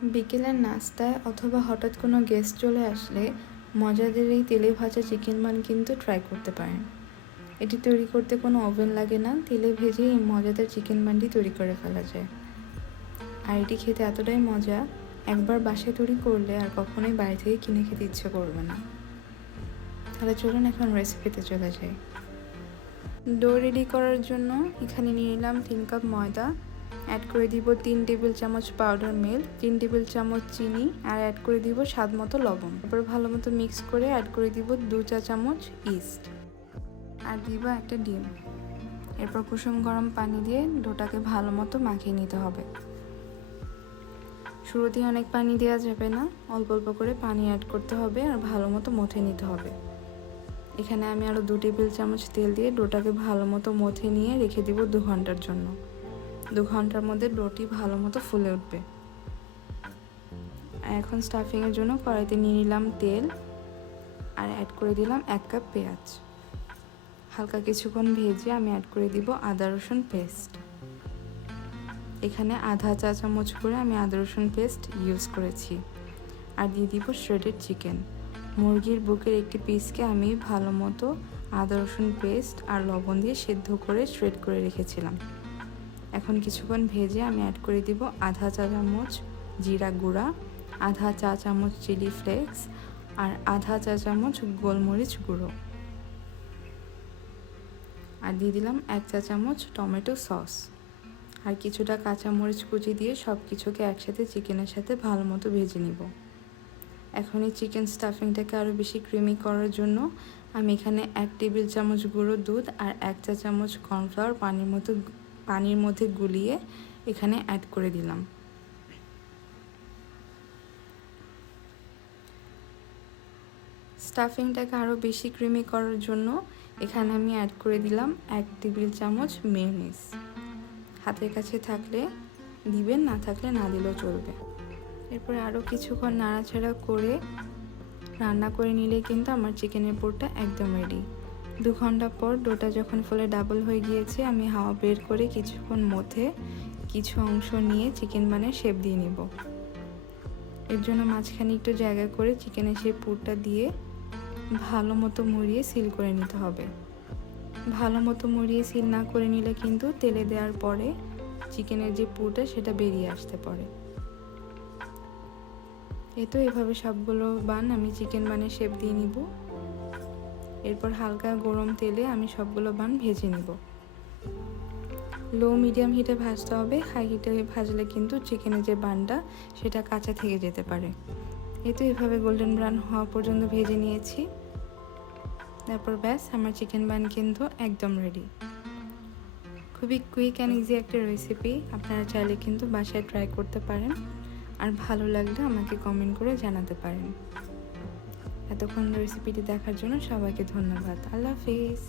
বিকেলের নাস্তায় অথবা হঠাৎ কোনো গেস্ট চলে আসলে মজাদার এই তেলে ভাজা চিকেন বান কিন্তু ট্রাই করতে পারেন। এটি তৈরি করতে কোনো ওভেন লাগে না, তেলে ভেজে এই মজাদার চিকেন বানটি তৈরি করে ফেলা যায়। আর এটি খেতে এতটাই মজা, একবার বাসায় তৈরি করলে আর কখনোই বাইরে থেকে কিনে খেতে ইচ্ছে করবে না। তাহলে চলুন এখন রেসিপিতে চলে যাই। ডো রেডি করার জন্য এখানে নিয়ে নিলাম 3 কাপ ময়দা, অ্যাড করে দিব 3 টেবিল চামচ পাউডার মিল্ক, 3 টেবিল চামচ চিনি আর অ্যাড করে দিব স্বাদ মতো লবণ। তারপর ভালো মতো মিক্স করে অ্যাড করে দিব 2 চা চামচ ইস্ট আর দিব একটা ডিম। এরপর কুসুম গরম পানি দিয়ে ডোটাকে ভালো মতো মাখিয়ে নিতে হবে। শুরুতেই অনেক পানি দেওয়া যাবে না, অল্প অল্প করে পানি অ্যাড করতে হবে আর ভালো মতো মথে নিতে হবে। এখানে আমি আরও 2 টেবিল চামচ তেল দিয়ে ডোটাকে ভালো মতো মথে নিয়ে রেখে দিব 2 ঘন্টার জন্য। 2 ঘন্টার মধ্যে ডোটি ভালো মতো ফুলে উঠবে। এখন স্টাফিংয়ের জন্য কড়াইতে নিয়ে নিলাম তেল আর অ্যাড করে দিলাম 1 কাপ পেঁয়াজ। হালকা কিছুক্ষণ ভেজে আমি অ্যাড করে দিব আদা রসুন পেস্ট। এখানে আধা চা চামচ করে আমি আদা রসুন পেস্ট ইউজ করেছি। আর দিয়ে দিব শ্রেডেড চিকেন। মুরগির বুকের একটি পিসকে আমি ভালো মতো আদা রসুন পেস্ট আর লবণ দিয়ে সেদ্ধ করে শ্রেড করে রেখেছিলাম। এখন কিছুক্ষণ ভেজে আমি অ্যাড করে দিব আধা চা চামচ জিরা গুঁড়া, আধা চা চামচ চিলি ফ্লেক্স আর আধা চা চামচ গোলমরিচ গুঁড়ো। আর দিয়ে দিলাম 1 চা চামচ টমেটো সস আর কিছুটা কাঁচামরিচ কুচি দিয়ে সব কিছুকে একসাথে চিকেনের সাথে ভালো মতো ভেজে নিব। এখন এই চিকেন স্টাফিংটাকে আরও বেশি ক্রিমি করার জন্য আমি এখানে 1 টেবিল চামচ গুঁড়ো দুধ আর 1 চা চামচ কর্নফ্লাওয়ার পানির মধ্যে গুলিয়ে এখানে অ্যাড করে দিলাম। স্টাফিংটাকে আরও বেশি ক্রিমি করার জন্য এখানে আমি অ্যাড করে দিলাম 1 টেবিল চামচ মেয়োনিজ। হাতের কাছে থাকলে দিবেন, না থাকলে না দিলেও চলবে। এরপরে আরও কিছুক্ষণ নাড়াচাড়া করে রান্না করে নিলে কিন্তু আমার চিকেনের পুরটা একদম রেডি। 2 ঘন্টা পর ডোটা যখন ফুলে ডাবল হয়ে গিয়েছে, আমি হাওয়া বের করে কিছুক্ষণ মধ্যে কিছু অংশ নিয়ে চিকেন বানের শেপ দিয়ে নিব। এর জন্য মাঝখানে একটু জায়গা করে চিকেনের সেই পুরটা দিয়ে ভালো মতো মুড়িয়ে সিল করে নিতে হবে। ভালো মতো মুড়িয়ে সিল না করে নিলে কিন্তু তেলে দেওয়ার পরে চিকেনের যে পুরটা সেটা বেরিয়ে আসতে পারে। এই তো এভাবে সবগুলো বান আমি চিকেন বানের শেপ দিয়ে নিব। এরপর হালকা গরম তেলে আমি সবগুলো বান ভেজে নিব। লো মিডিয়াম হিটে ভাজতে হবে, হাই হিটে ভাজলে কিন্তু চিকেনের যে বানটা সেটা কাঁচা থেকে যেতে পারে। এই তো এভাবে গোল্ডেন ব্রাউন হওয়া পর্যন্ত ভেজে নিয়েছি। তারপর ব্যাস, আমার চিকেন বান কিন্তু একদম রেডি। খুবই কুইক অ্যান্ড ইজি একটা রেসিপি, আপনারা চাইলে কিন্তু বাসায় ট্রাই করতে পারেন। আর ভালো লাগলে আমাকে কমেন্ট করে জানাতে পারেন। এতক্ষণ রেসিপিটি দেখার জন্য সবাইকে ধন্যবাদ। আল্লাহ হাফেজ।